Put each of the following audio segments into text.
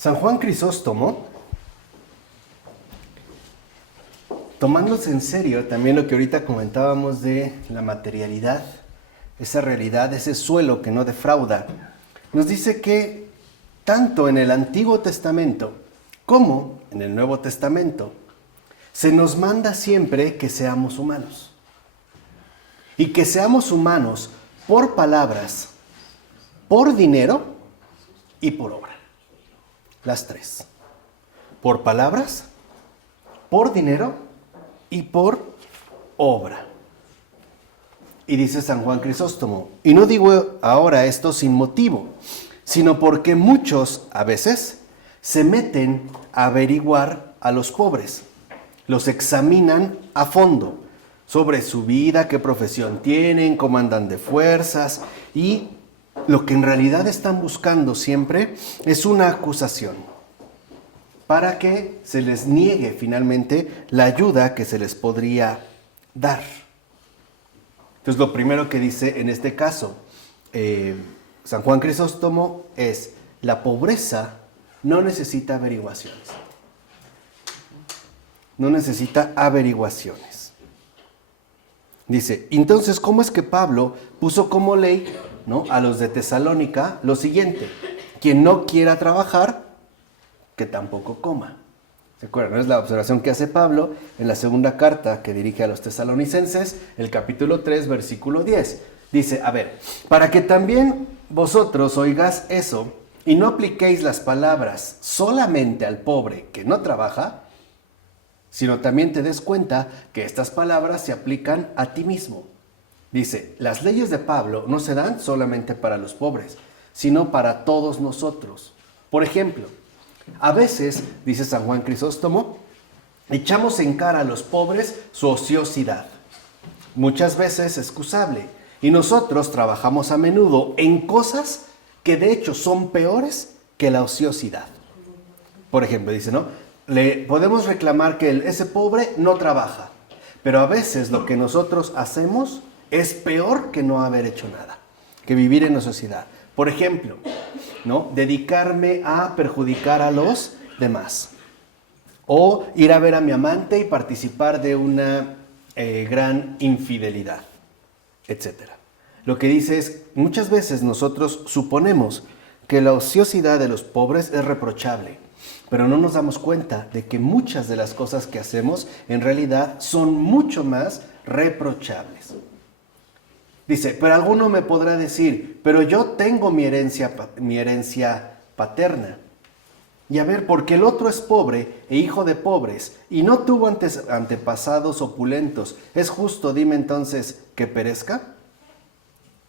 San Juan Crisóstomo, tomándose en serio también lo que ahorita comentábamos de la materialidad, esa realidad, ese suelo que no defrauda, nos dice que tanto en el Antiguo Testamento como en el Nuevo Testamento se nos manda siempre que seamos humanos. Y que seamos humanos por palabras, por dinero y por obra. Las tres. Por palabras, por dinero y por obra. Y dice San Juan Crisóstomo, y no digo ahora esto sin motivo, sino porque muchos a veces se meten a averiguar a los pobres. Los examinan a fondo sobre su vida, qué profesión tienen, cómo andan de fuerzas, y lo que en realidad están buscando siempre es una acusación para que se les niegue finalmente la ayuda que se les podría dar. Entonces lo primero que dice en este caso San Juan Crisóstomo es: la pobreza no necesita averiguaciones. No necesita averiguaciones. Dice, entonces, ¿cómo es que Pablo puso como ley, ¿no?, a los de Tesalónica lo siguiente: quien no quiera trabajar, que tampoco coma? ¿Se acuerdan? Es la observación que hace Pablo en la segunda carta que dirige a los tesalonicenses, el capítulo 3, versículo 10. Dice, a ver, para que también vosotros oigáis eso y no apliquéis las palabras solamente al pobre que no trabaja, sino también te des cuenta que estas palabras se aplican a ti mismo. Dice, las leyes de Pablo no se dan solamente para los pobres, sino para todos nosotros. Por ejemplo, a veces, dice San Juan Crisóstomo, echamos en cara a los pobres su ociosidad, muchas veces excusable, y nosotros trabajamos a menudo en cosas que de hecho son peores que la ociosidad. Por ejemplo, dice, ¿no?, le podemos reclamar que ese pobre no trabaja, pero a veces lo que nosotros hacemos es peor que no haber hecho nada, que vivir en ociosidad. Por ejemplo, ¿no?, dedicarme a perjudicar a los demás, o ir a ver a mi amante y participar de una gran infidelidad, etc. Lo que dice es, muchas veces nosotros suponemos que la ociosidad de los pobres es reprochable, pero no nos damos cuenta de que muchas de las cosas que hacemos en realidad son mucho más reprochables. Dice, pero alguno me podrá decir, pero yo tengo mi herencia paterna. Y a ver, porque el otro es pobre e hijo de pobres y no tuvo antepasados opulentos, ¿es justo, dime entonces, que perezca?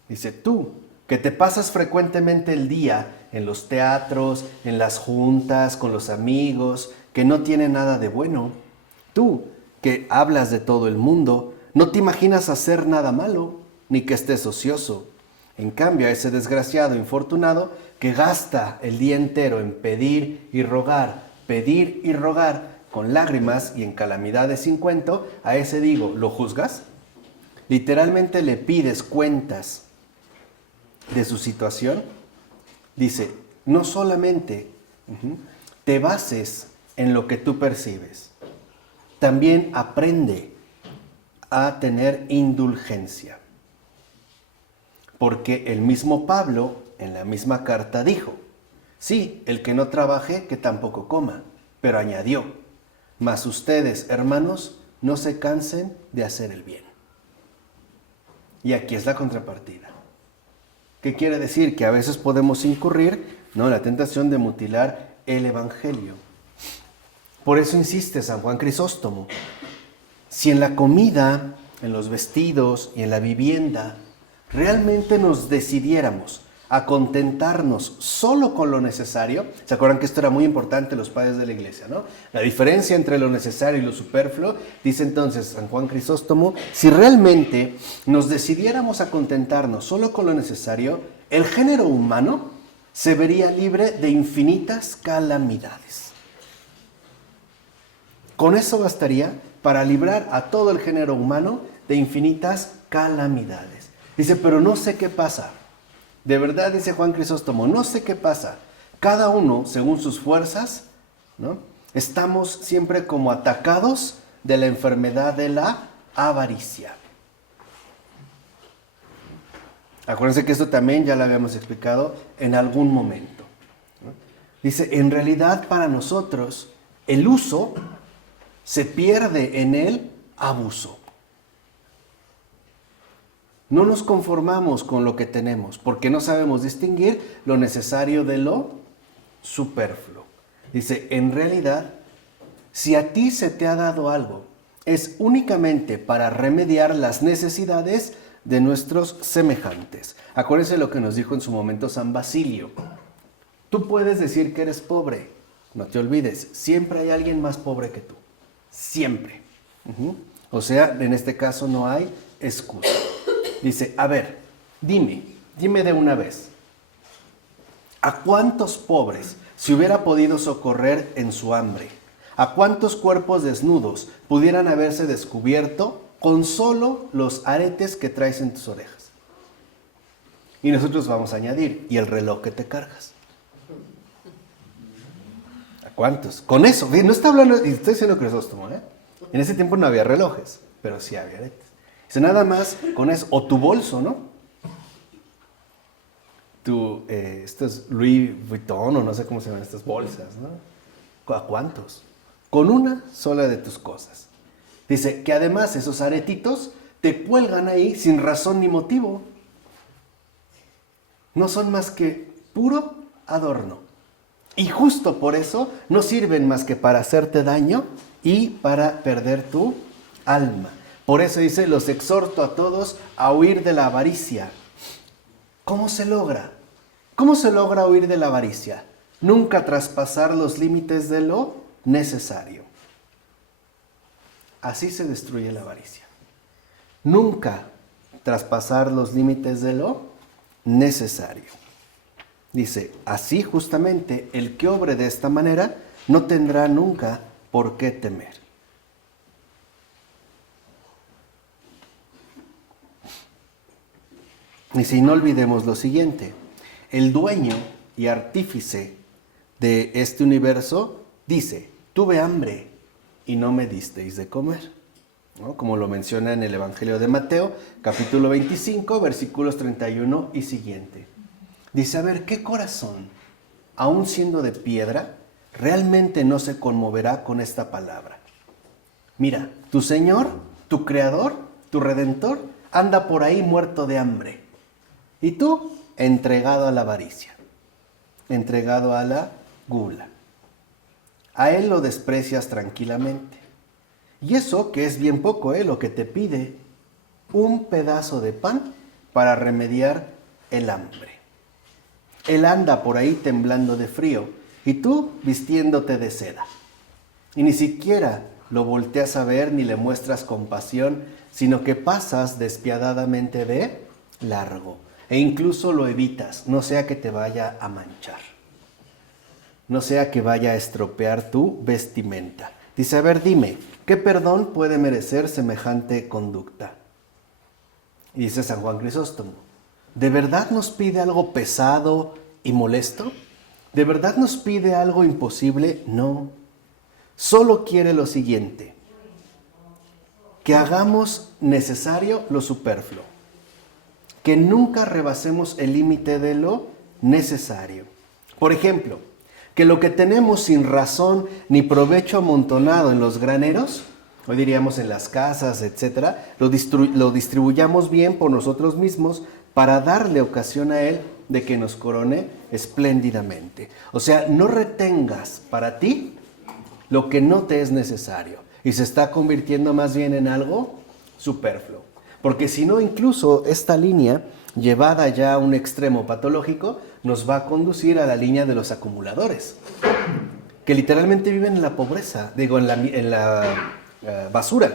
Dice, tú, que te pasas frecuentemente el día en los teatros, en las juntas, con los amigos, que no tienen nada de bueno. Tú, que hablas de todo el mundo, no te imaginas hacer nada malo, ni que estés ocioso. En cambio, a ese desgraciado infortunado que gasta el día entero en pedir y rogar, con lágrimas y en calamidades sin cuento, a ese digo, ¿lo juzgas? Literalmente le pides cuentas de su situación. Dice, no solamente te bases en lo que tú percibes, también aprende a tener indulgencia. Porque el mismo Pablo, en la misma carta, dijo, sí, el que no trabaje, que tampoco coma, pero añadió, mas ustedes, hermanos, no se cansen de hacer el bien. Y aquí es la contrapartida. ¿Qué quiere decir? Que a veces podemos incurrir, ¿no?, en la tentación de mutilar el Evangelio. Por eso insiste San Juan Crisóstomo. Si en la comida, en los vestidos y en la vivienda realmente nos decidiéramos a contentarnos solo con lo necesario, ¿se acuerdan que esto era muy importante los padres de la iglesia, ¿no? La diferencia entre lo necesario y lo superfluo, dice entonces San Juan Crisóstomo, si realmente nos decidiéramos a contentarnos solo con lo necesario, el género humano se vería libre de infinitas calamidades. Con eso bastaría para librar a todo el género humano de infinitas calamidades. Dice, pero no sé qué pasa. De verdad, dice Juan Crisóstomo, no sé qué pasa, Cada uno, según sus fuerzas, ¿no? Estamos siempre como atacados de la enfermedad de la avaricia. Acuérdense que esto también ya lo habíamos explicado en algún momento, ¿no? Dice, en realidad para nosotros el uso se pierde en el abuso. No nos conformamos con lo que tenemos porque no sabemos distinguir lo necesario de lo superfluo. Dice, en realidad, si a ti se te ha dado algo, es únicamente para remediar las necesidades de nuestros semejantes. Acuérdense lo que nos dijo en su momento San Basilio. Tú puedes decir que eres pobre, no te olvides, siempre hay alguien más pobre que tú. Siempre. O sea, en este caso no hay excusa. Dice, a ver, dime de una vez, ¿a cuántos pobres se hubiera podido socorrer en su hambre? ¿A cuántos cuerpos desnudos pudieran haberse descubierto con solo los aretes que traes en tus orejas? Y nosotros vamos a añadir, y el reloj que te cargas. ¿A cuántos? Con eso, no está hablando, y estoy diciendo Crisóstomo, En ese tiempo no había relojes, pero sí había aretes. Dice, nada más con eso, o tu bolso, ¿no? Esto es Louis Vuitton, o no sé cómo se llaman estas bolsas, ¿no? ¿A cuántos? Con una sola de tus cosas. Dice que además esos aretitos te cuelgan ahí sin razón ni motivo. No son más que puro adorno. Y justo por eso no sirven más que para hacerte daño y para perder tu alma. Por eso dice, los exhorto a todos a huir de la avaricia. ¿Cómo se logra? ¿Cómo se logra huir de la avaricia? Nunca traspasar los límites de lo necesario. Así se destruye la avaricia. Nunca traspasar los límites de lo necesario. Dice, así justamente el que obre de esta manera no tendrá nunca por qué temer. Y si no olvidemos lo siguiente, el dueño y artífice de este universo dice, tuve hambre y no me disteis de comer, ¿no? Como lo menciona en el Evangelio de Mateo, capítulo 25, versículos 31 y siguiente. Dice, a ver, ¿qué corazón, aun siendo de piedra, realmente no se conmoverá con esta palabra? Mira, tu Señor, tu Creador, tu Redentor, anda por ahí muerto de hambre. Y tú, entregado a la avaricia, entregado a la gula. A Él lo desprecias tranquilamente. Y eso que es bien poco, lo que te pide, un pedazo de pan para remediar el hambre. Él anda por ahí temblando de frío y tú vistiéndote de seda. Y ni siquiera lo volteas a ver ni le muestras compasión, sino que pasas despiadadamente de largo. E incluso lo evitas, no sea que te vaya a manchar. No sea que vaya a estropear tu vestimenta. Dice, a ver, dime, ¿qué perdón puede merecer semejante conducta? Y dice San Juan Crisóstomo, ¿de verdad nos pide algo pesado y molesto? ¿De verdad nos pide algo imposible? No. Solo quiere lo siguiente, que hagamos necesario lo superfluo. Que nunca rebasemos el límite de lo necesario. Por ejemplo, que lo que tenemos sin razón ni provecho amontonado en los graneros, hoy diríamos en las casas, etc., lo distribuyamos bien por nosotros mismos para darle ocasión a Él de que nos corone espléndidamente. O sea, no retengas para ti lo que no te es necesario y se está convirtiendo más bien en algo superfluo. Porque si no, incluso esta línea, llevada ya a un extremo patológico, nos va a conducir a la línea de los acumuladores, que literalmente viven en la pobreza, en la basura.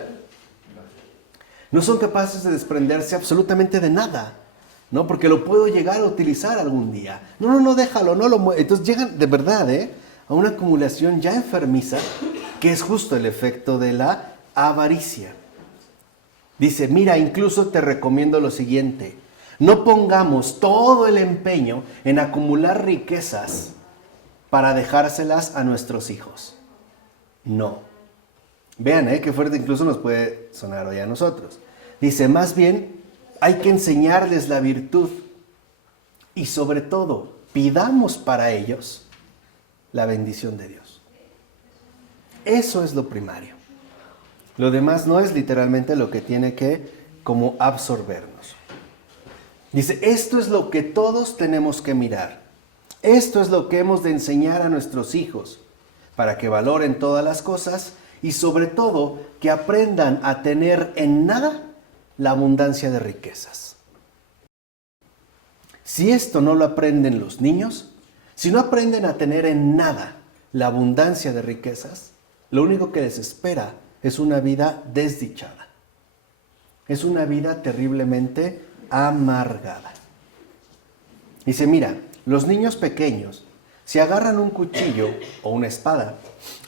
No son capaces de desprenderse absolutamente de nada, ¿no? Porque lo puedo llegar a utilizar algún día. No, déjalo, no lo muevas. Entonces llegan de verdad, a una acumulación ya enfermiza, que es justo el efecto de la avaricia. Dice, mira, incluso te recomiendo lo siguiente, no pongamos todo el empeño en acumular riquezas para dejárselas a nuestros hijos. No. Vean, qué fuerte incluso nos puede sonar hoy a nosotros. Dice, más bien, hay que enseñarles la virtud y sobre todo, pidamos para ellos la bendición de Dios. Eso es lo primario. Lo demás no es literalmente lo que tiene que como absorbernos. Dice, esto es lo que todos tenemos que mirar. Esto es lo que hemos de enseñar a nuestros hijos para que valoren todas las cosas y sobre todo que aprendan a tener en nada la abundancia de riquezas. Si esto no lo aprenden los niños, si no aprenden a tener en nada la abundancia de riquezas, lo único que les espera es una vida desdichada. Es una vida terriblemente amargada. Dice, mira, los niños pequeños, si agarran un cuchillo o una espada,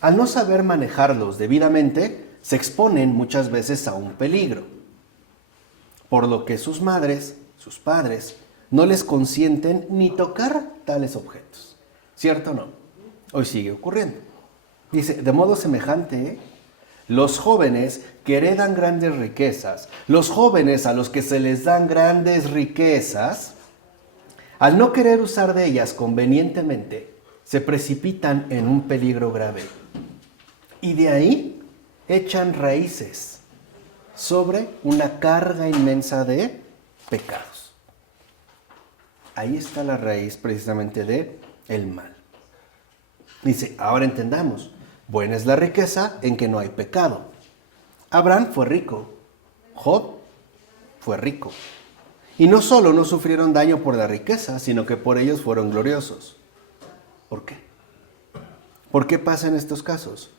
al no saber manejarlos debidamente, se exponen muchas veces a un peligro. Por lo que sus madres, sus padres, no les consienten ni tocar tales objetos. ¿Cierto o no? Hoy sigue ocurriendo. Dice, de modo semejante, los jóvenes que heredan grandes riquezas, los jóvenes a los que se les dan grandes riquezas, al no querer usar de ellas convenientemente, se precipitan en un peligro grave. Y de ahí echan raíces sobre una carga inmensa de pecados. Ahí está la raíz precisamente de el mal. Dice, ahora entendamos, buena es la riqueza en que no hay pecado. Abraham fue rico, Job fue rico. Y no solo no sufrieron daño por la riqueza, sino que por ellos fueron gloriosos. ¿Por qué? ¿Por qué pasa en estos casos?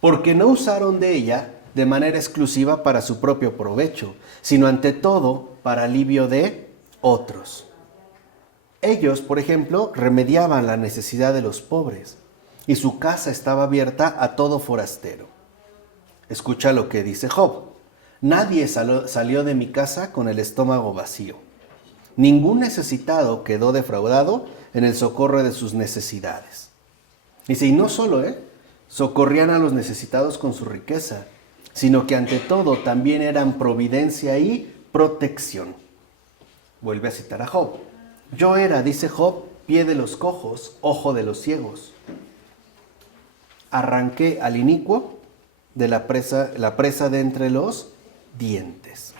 Porque no usaron de ella de manera exclusiva para su propio provecho, sino ante todo para alivio de otros. Ellos, por ejemplo, remediaban la necesidad de los pobres y su casa estaba abierta a todo forastero. Escucha lo que dice Job. Nadie salió de mi casa con el estómago vacío. Ningún necesitado quedó defraudado en el socorro de sus necesidades. Dice, y no solo socorrían a los necesitados con su riqueza, sino que ante todo también eran providencia y protección. Vuelve a citar a Job. Yo era, dice Job, pie de los cojos, ojo de los ciegos. Arranqué al inicuo de la presa de entre los dientes.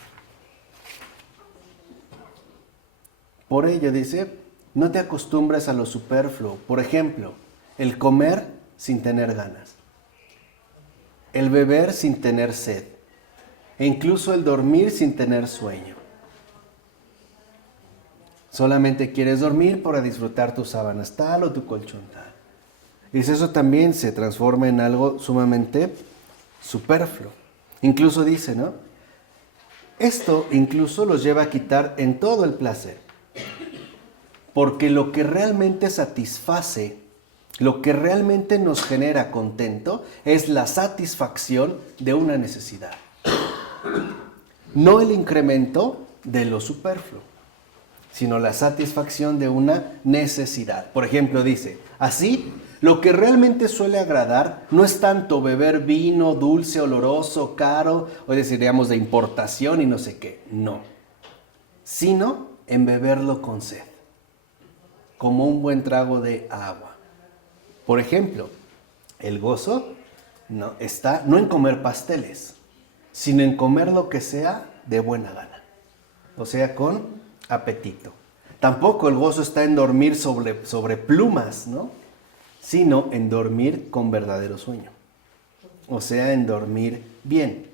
Por ello, dice, no te acostumbres a lo superfluo. Por ejemplo, el comer sin tener ganas, el beber sin tener sed, e incluso el dormir sin tener sueño. Solamente quieres dormir para disfrutar tus sábanas tal o tu colchón tal. Y eso también se transforma en algo sumamente superfluo. Incluso dice, ¿no? Esto incluso los lleva a quitar en todo el placer. Porque lo que realmente satisface, lo que realmente nos genera contento, es la satisfacción de una necesidad. No el incremento de lo superfluo, sino la satisfacción de una necesidad. Por ejemplo, dice, así, lo que realmente suele agradar no es tanto beber vino dulce, oloroso, caro, o diríamos de importación y no sé qué, no, sino en beberlo con sed, como un buen trago de agua. Por ejemplo, el gozo no está no en comer pasteles, sino en comer lo que sea de buena gana, o sea, con apetito. Tampoco el gozo está en dormir sobre plumas, ¿no? Sino en dormir con verdadero sueño, o sea, en dormir bien.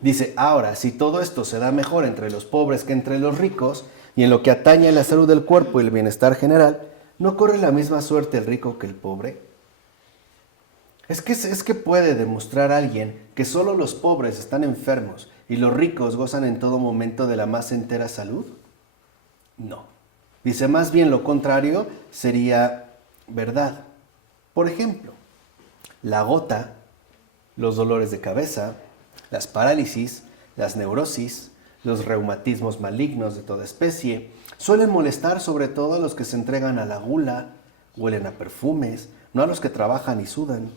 Dice, ahora, si todo esto se da mejor entre los pobres que entre los ricos, y en lo que atañe a la salud del cuerpo y el bienestar general, ¿no corre la misma suerte el rico que el pobre? Es que puede demostrar alguien que solo los pobres están enfermos y los ricos gozan en todo momento de la más entera salud. No. Dice, más bien lo contrario sería verdad. Por ejemplo, la gota, los dolores de cabeza, las parálisis, las neurosis, los reumatismos malignos de toda especie, suelen molestar sobre todo a los que se entregan a la gula, huelen a perfumes, no a los que trabajan y sudan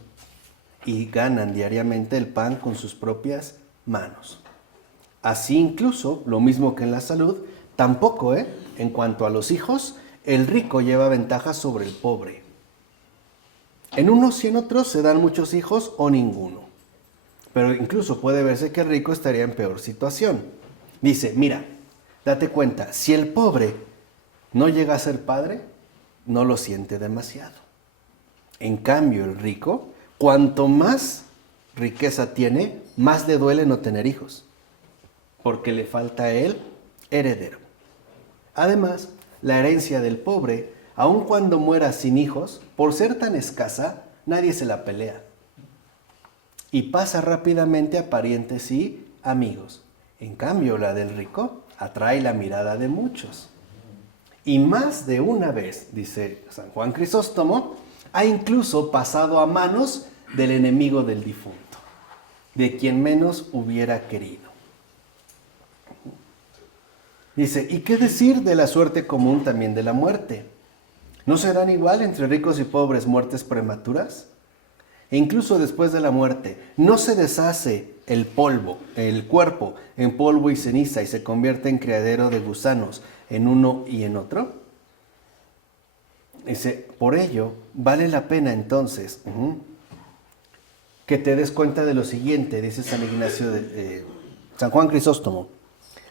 y ganan diariamente el pan con sus propias manos. Así incluso, lo mismo que en la salud, tampoco, en cuanto a los hijos, el rico lleva ventaja sobre el pobre. En unos y en otros se dan muchos hijos o ninguno. Pero incluso puede verse que el rico estaría en peor situación. Dice, mira, date cuenta, si el pobre no llega a ser padre, no lo siente demasiado. En cambio, el rico, cuanto más riqueza tiene, más le duele no tener hijos, porque le falta a él heredero. Además, la herencia del pobre, aun cuando muera sin hijos, por ser tan escasa, nadie se la pelea. Y pasa rápidamente a parientes y amigos. En cambio, la del rico atrae la mirada de muchos. Y más de una vez, dice San Juan Crisóstomo, ha incluso pasado a manos del enemigo del difunto, de quien menos hubiera querido. Dice, ¿y qué decir de la suerte común también de la muerte? ¿No serán igual entre ricos y pobres muertes prematuras? E incluso después de la muerte, ¿no se deshace el cuerpo en polvo y ceniza y se convierte en criadero de gusanos en uno y en otro? Dice, por ello, vale la pena entonces que te des cuenta de lo siguiente, dice San Ignacio San Juan Crisóstomo.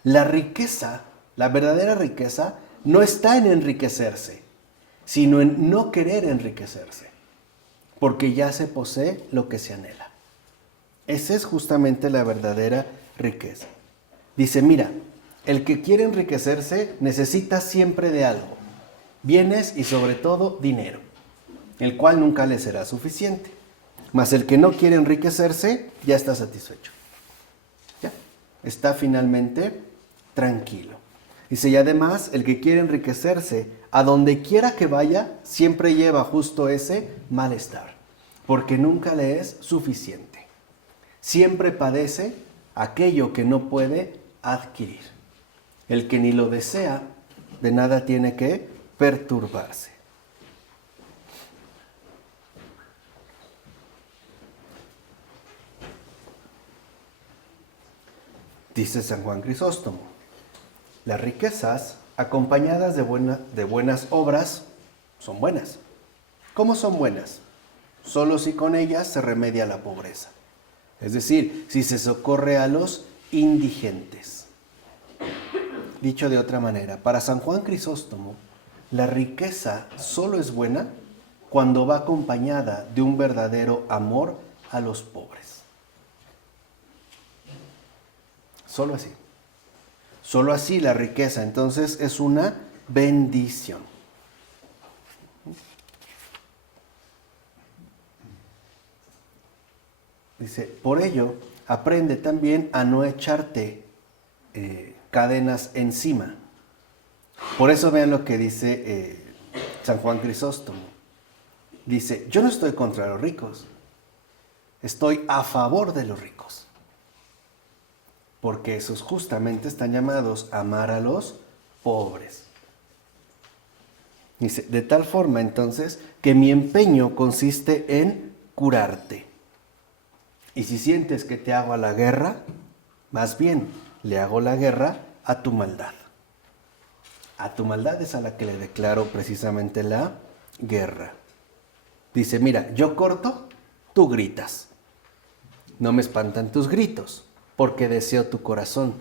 La riqueza, la verdadera riqueza, no está en enriquecerse, sino en no querer enriquecerse, porque ya se posee lo que se anhela. Esa es justamente la verdadera riqueza. Dice, mira, el que quiere enriquecerse necesita siempre de algo, bienes y sobre todo dinero, el cual nunca le será suficiente. Mas el que no quiere enriquecerse ya está satisfecho. Ya, está finalmente tranquilo. Dice, y además el que quiere enriquecerse, a donde quiera que vaya, siempre lleva justo ese malestar, porque nunca le es suficiente. Siempre padece aquello que no puede adquirir. El que ni lo desea, de nada tiene que perturbarse. Dice San Juan Crisóstomo, las riquezas acompañadas de buenas obras son buenas. ¿Cómo son buenas? Solo si con ellas se remedia la pobreza. Es decir, si se socorre a los indigentes. Dicho de otra manera, para San Juan Crisóstomo, la riqueza solo es buena cuando va acompañada de un verdadero amor a los pobres. Solo así. Solo así la riqueza entonces es una bendición. Dice, por ello, aprende también a no echarte cadenas encima. Por eso vean lo que dice San Juan Crisóstomo. Dice, yo no estoy contra los ricos, estoy a favor de los ricos. Porque esos justamente están llamados a amar a los pobres. Dice, de tal forma entonces que mi empeño consiste en curarte. Y si sientes que te hago la guerra, más bien le hago la guerra a tu maldad. A tu maldad es a la que le declaro precisamente la guerra. Dice, mira, yo corto, tú gritas. No me espantan tus gritos, porque deseo tu corazón.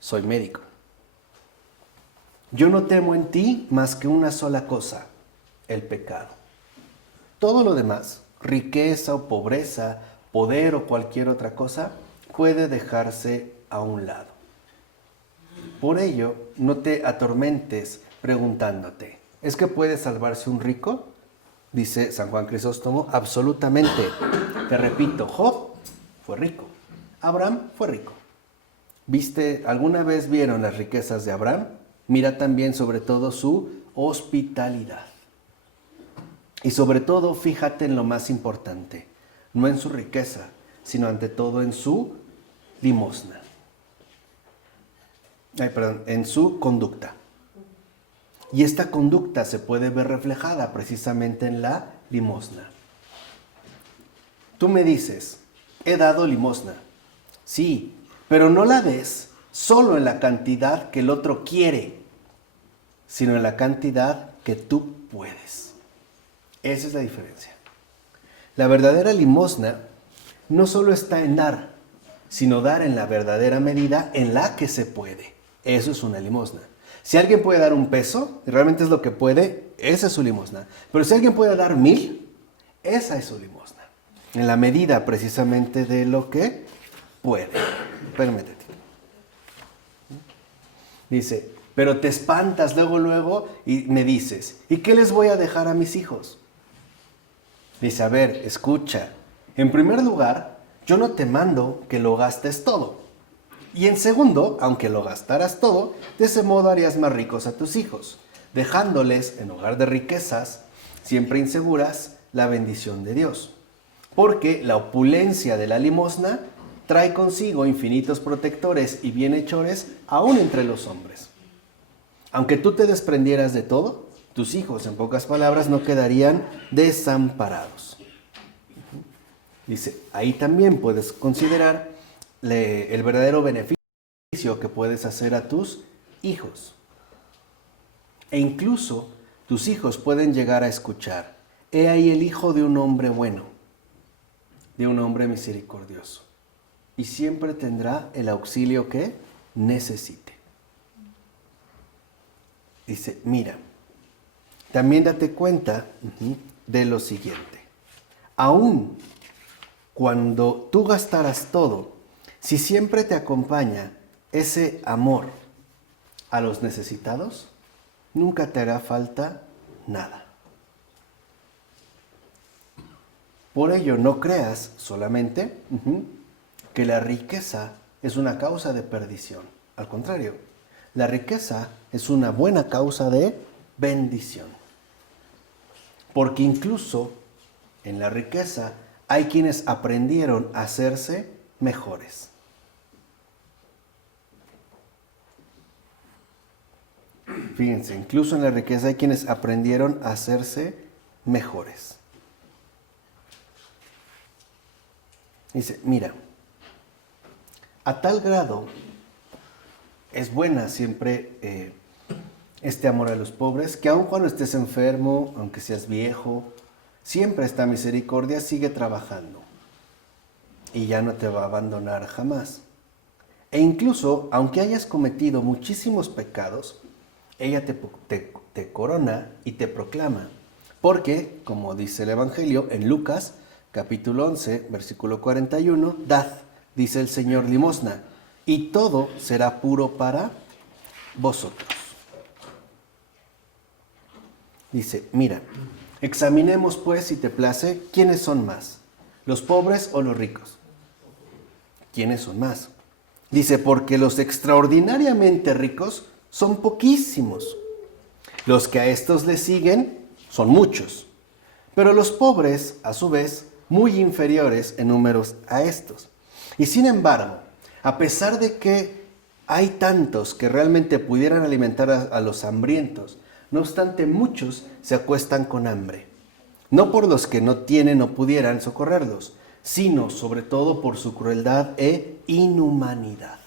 Soy médico. Yo no temo en ti más que una sola cosa, el pecado. Todo lo demás, riqueza o pobreza, poder o cualquier otra cosa, puede dejarse a un lado. Por ello, no te atormentes preguntándote, ¿es que puede salvarse un rico? Dice San Juan Crisóstomo, absolutamente. Te repito, Job fue rico. Abraham fue rico. ¿Alguna vez vieron las riquezas de Abraham? Mira también sobre todo su hospitalidad. Y sobre todo, fíjate en lo más importante, no en su riqueza, sino ante todo en su limosna. En su conducta. Y esta conducta se puede ver reflejada precisamente en la limosna. Tú me dices, he dado limosna. Sí, pero no la des solo en la cantidad que el otro quiere, sino en la cantidad que tú puedes. Esa es la diferencia. La verdadera limosna no solo está en dar, sino dar en la verdadera medida en la que se puede. Eso es una limosna. Si alguien puede dar 1 peso, y realmente es lo que puede, esa es su limosna. Pero si alguien puede dar 1000, esa es su limosna. En la medida precisamente de lo que puede. Permítete. Dice, pero te espantas luego y me dices, ¿y qué les voy a dejar a mis hijos? Dice, a ver, escucha. En primer lugar, yo no te mando que lo gastes todo. Y en segundo, aunque lo gastaras todo, de ese modo harías más ricos a tus hijos, dejándoles, en lugar de riquezas, siempre inseguras, la bendición de Dios. Porque la opulencia de la limosna trae consigo infinitos protectores y bienhechores aún entre los hombres. Aunque tú te desprendieras de todo, tus hijos, en pocas palabras, no quedarían desamparados. Dice, ahí también puedes considerar el verdadero beneficio que puedes hacer a tus hijos. E incluso tus hijos pueden llegar a escuchar, he ahí el hijo de un hombre bueno, de un hombre misericordioso, y siempre tendrá el auxilio que necesite. Dice, mira, también date cuenta de lo siguiente. Aún cuando tú gastaras todo, si siempre te acompaña ese amor a los necesitados, nunca te hará falta nada. Por ello, no creas solamente que la riqueza es una causa de perdición. Al contrario, la riqueza es una buena causa de bendición. Porque incluso en la riqueza hay quienes aprendieron a hacerse mejores. Fíjense, incluso en la riqueza hay quienes aprendieron a hacerse mejores. Dice, mira, a tal grado es buena siempre este amor a los pobres, que aun cuando estés enfermo, aunque seas viejo, siempre esta misericordia sigue trabajando y ya no te va a abandonar jamás. E incluso, aunque hayas cometido muchísimos pecados, ella te corona y te proclama. Porque, como dice el Evangelio en Lucas, capítulo 11, versículo 41, dad, dice el Señor, limosna, y todo será puro para vosotros. Dice, mira, examinemos pues, si te place, ¿quiénes son más? ¿Los pobres o los ricos? ¿Quiénes son más? Dice, porque los extraordinariamente ricos son poquísimos. Los que a estos le siguen son muchos. Pero los pobres, a su vez, muy inferiores en números a estos. Y sin embargo, a pesar de que hay tantos que realmente pudieran alimentar a los hambrientos, no obstante muchos se acuestan con hambre. No por los que no tienen o pudieran socorrerlos, sino sobre todo por su crueldad e inhumanidad.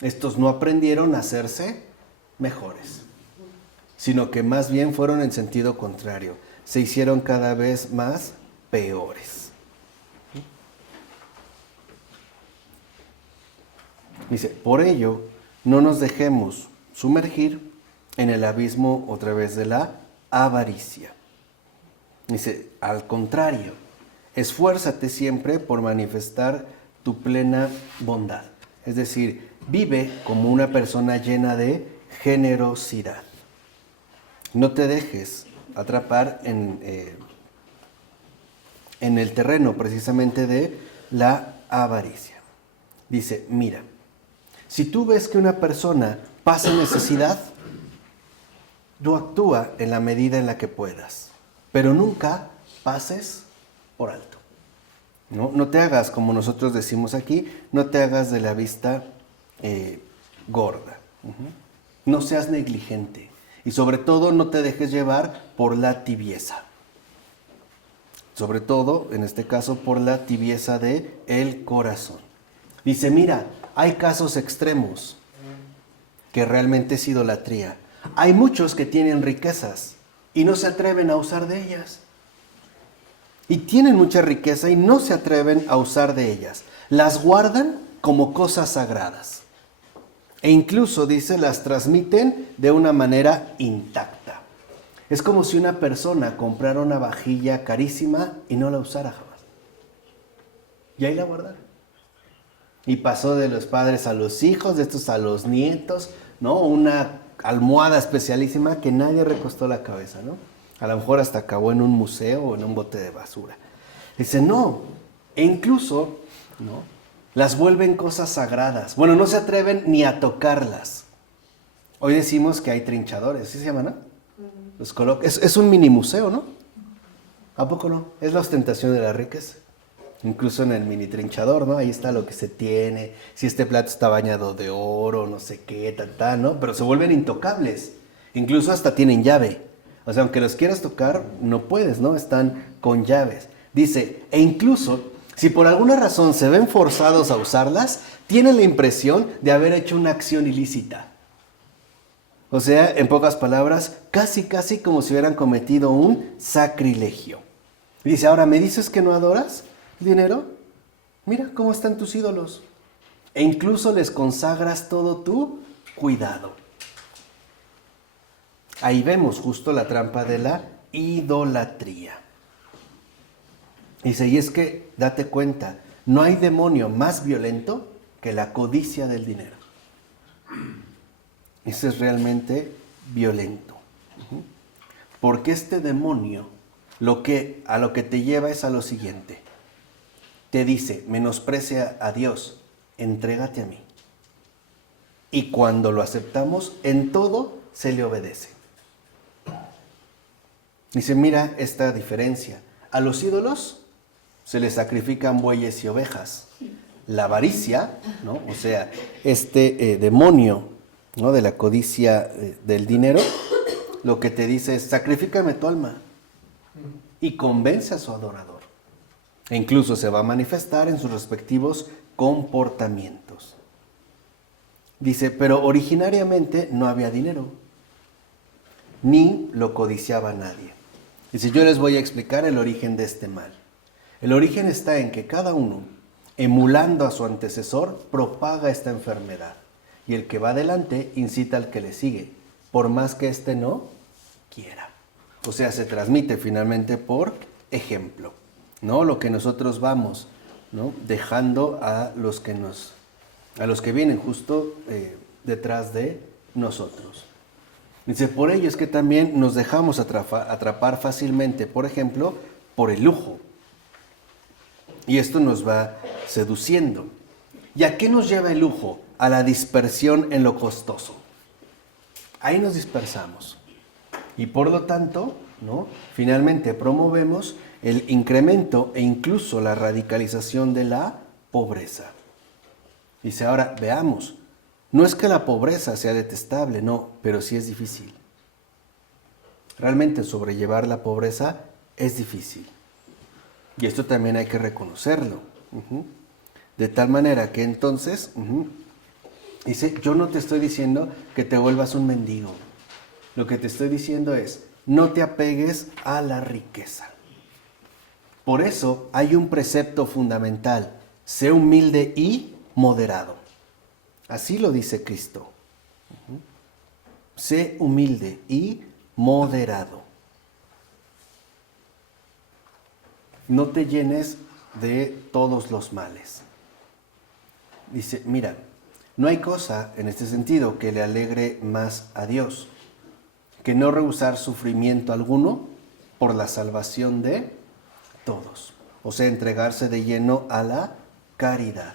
Estos no aprendieron a hacerse mejores, sino que más bien fueron en sentido contrario. Se hicieron cada vez más peores. Dice, por ello, no nos dejemos sumergir en el abismo otra vez de la avaricia. Dice, al contrario, esfuérzate siempre por manifestar tu plena bondad. Es decir, vive como una persona llena de generosidad. No te dejes atrapar en el terreno precisamente de la avaricia. Dice, mira, si tú ves que una persona pasa necesidad, tú actúa en la medida en la que puedas, pero nunca pases por alto. No te hagas, como nosotros decimos aquí, no te hagas de la vista gorda. No seas negligente y sobre todo no te dejes llevar por la tibieza. sobre todo, en este caso, por la tibieza de el corazón. Dice, mira, hay casos extremos que realmente es idolatría. Hay muchos que tienen riquezas y no se atreven a usar de ellas. Y tienen mucha riqueza y no se atreven a usar de ellas. Las guardan como cosas sagradas. E incluso, dice, las transmiten de una manera intacta. Es como si una persona comprara una vajilla carísima y no la usara jamás. Y ahí la guardaron. Y pasó de los padres a los hijos, de estos a los nietos, ¿no? Una almohada especialísima que nadie recostó la cabeza, ¿no? A lo mejor hasta acabó en un museo o en un bote de basura. Dice, no. E incluso, ¿no?, las vuelven cosas sagradas. Bueno, no se atreven ni a tocarlas. Hoy decimos que hay trinchadores, ¿sí se llama, no? Los es un mini museo, ¿no? ¿A poco no? Es la ostentación de la riqueza. Incluso en el mini trinchador, ¿no? Ahí está lo que se tiene, si este plato está bañado de oro, no sé qué, ¿no? Pero se vuelven intocables. Incluso hasta tienen llave. O sea, aunque los quieras tocar, no puedes, ¿no? Están con llaves. Dice, e incluso, si por alguna razón se ven forzados a usarlas, tienen la impresión de haber hecho una acción ilícita. O sea, en pocas palabras, casi como si hubieran cometido un sacrilegio. Dice, ahora, ¿me dices que no adoras dinero? Mira cómo están tus ídolos. E incluso les consagras todo tu cuidado. Ahí vemos justo la trampa de la idolatría. Dice, y es que, date cuenta, no hay demonio más violento que la codicia del dinero. Ese es realmente violento. Porque este demonio a lo que te lleva es a lo siguiente. Te dice, menosprecia a Dios, entrégate a mí. Y cuando lo aceptamos, en todo se le obedece. Dice, mira esta diferencia. A los ídolos se les sacrifican bueyes y ovejas. La avaricia, ¿no? O sea, este demonio, ¿no?, de la codicia del dinero, lo que te dice es, sacrifícame tu alma. Y convence a su adorador. E incluso se va a manifestar en sus respectivos comportamientos. Dice, pero originariamente no había dinero, ni lo codiciaba nadie. Dice, yo les voy a explicar el origen de este mal. El origen está en que cada uno, emulando a su antecesor, propaga esta enfermedad. Y el que va adelante incita al que le sigue, por más que éste no quiera. O sea, se transmite finalmente por ejemplo, ¿no? Lo que nosotros vamos, ¿no?, dejando a los que vienen justo detrás de nosotros. Dice, por ello es que también nos dejamos atrapar fácilmente, por ejemplo, por el lujo. Y esto nos va seduciendo. ¿Y a qué nos lleva el lujo? A la dispersión en lo costoso. Ahí nos dispersamos. Y por lo tanto, ¿no?, finalmente promovemos el incremento e incluso la radicalización de la pobreza. Dice, ahora veamos, no es que la pobreza sea detestable, no, pero sí es difícil. Realmente sobrellevar la pobreza es difícil. Y esto también hay que reconocerlo. De tal manera que entonces, dice, yo no te estoy diciendo que te vuelvas un mendigo. Lo que te estoy diciendo es, no te apegues a la riqueza. Por eso hay un precepto fundamental, sé humilde y moderado. Así lo dice Cristo. Sé humilde y moderado. No te llenes de todos los males. Dice, mira, no hay cosa en este sentido que le alegre más a Dios que no rehusar sufrimiento alguno por la salvación de todos. O sea, entregarse de lleno a la caridad.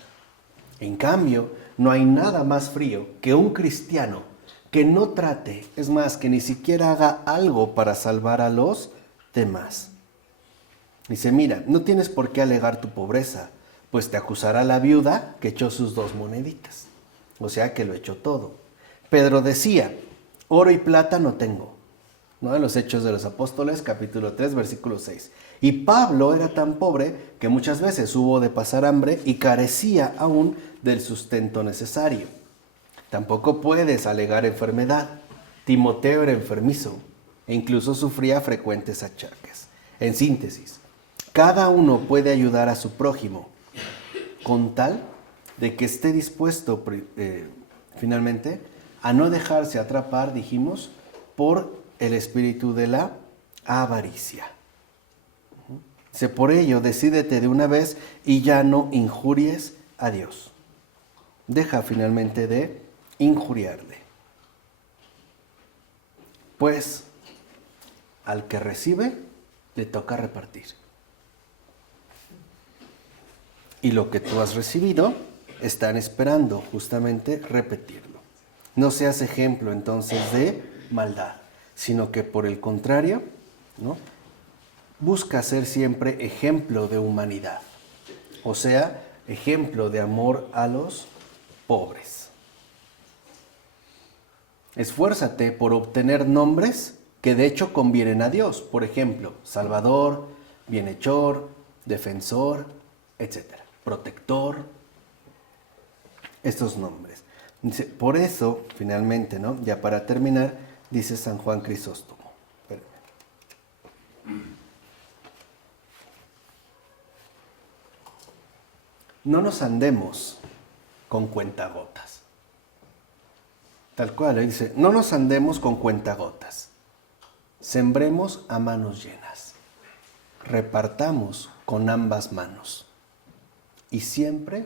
En cambio, no hay nada más frío que un cristiano que no trate, es más, que ni siquiera haga algo para salvar a los demás. Dice, mira, no tienes por qué alegar tu pobreza, pues te acusará la viuda que echó sus 2 moneditas. O sea, que lo echó todo. Pedro decía, oro y plata no tengo, ¿no? En los Hechos de los Apóstoles, capítulo 3, versículo 6. Y Pablo era tan pobre que muchas veces hubo de pasar hambre y carecía aún del sustento necesario. Tampoco puedes alegar enfermedad. Timoteo era enfermizo e incluso sufría frecuentes achaques. En síntesis, cada uno puede ayudar a su prójimo con tal de que esté dispuesto finalmente a no dejarse atrapar, dijimos, por el espíritu de la avaricia. Por ello, decídete de una vez y ya no injuries a Dios. Deja finalmente de injuriarle. Pues al que recibe, le toca repartir. Y lo que tú has recibido, están esperando justamente repetirlo. No seas ejemplo entonces de maldad, sino que por el contrario, ¿no? Busca ser siempre ejemplo de humanidad, o sea, ejemplo de amor a los pobres. Esfuérzate por obtener nombres que de hecho convienen a Dios, por ejemplo, Salvador, Bienhechor, Defensor, etc. Protector, estos nombres. Dice, por eso, finalmente, ¿no? Ya para terminar, dice San Juan Crisóstomo. No nos andemos con cuentagotas. Tal cual, dice, no nos andemos con cuentagotas. Sembremos a manos llenas. Repartamos con ambas manos. Y siempre,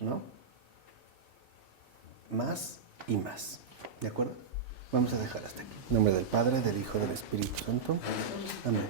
¿no? Más y más. ¿De acuerdo? Vamos a dejar hasta aquí. En nombre del Padre, del Hijo y del Espíritu Santo. Amén.